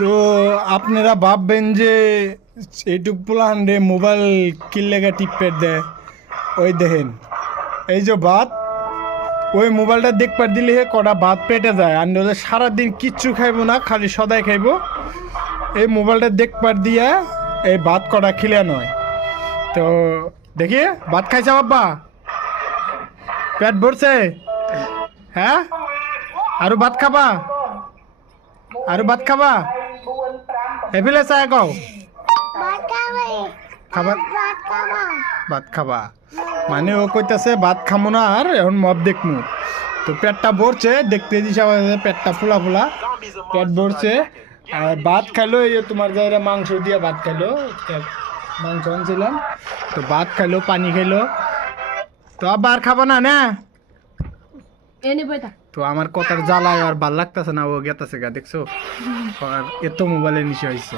তো আপনারা ভাববেন যে এইটুক প্লান রে মোবাইল কিনলেগা টিপের দেয়। ওই দেখেন এই যে ভাত, ওই মোবাইলটা দেখবার দিলে কটা ভাত পেটে যায়, আর নইলে সারাদিন কিচ্ছু খাইবো না, খালি সদাই খাইবো। এই মোবাইলটা দেখবার দিয়া এই ভাত কটা খিলে নয়। তো দেখি ভাত খাইছা বাবা, পেট ভরছে? হ্যাঁ, আরো ভাত খাবা? আরো ভাত খাবা? এফিলে চাই কও খাবার ভাত খাবা মানে ও কইতাছে ভাত খামো না আর এখন মদ দেখমু। তো পেটটা ভরছে, দেখতে দিশা পেটটা ফুলা ফুলা, পেট ভরছে। আর ভাত খাইলো, এই যে তোমার জায়গা মাংস দিয়ে ভাত খাইলো, মাংস আনছিলাম। তো ভাত খাইলো, পানি খাইলো। তো আবার খাবো না না? তো আমার কথার জ্বালায় আর ভাল লাগতেছে না, ও গেতাছে গা, দেখছো? আর এত মোবাইলের নিশে হয়েছে।